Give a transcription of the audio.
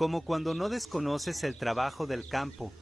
como cuando no desconoces el trabajo del campo,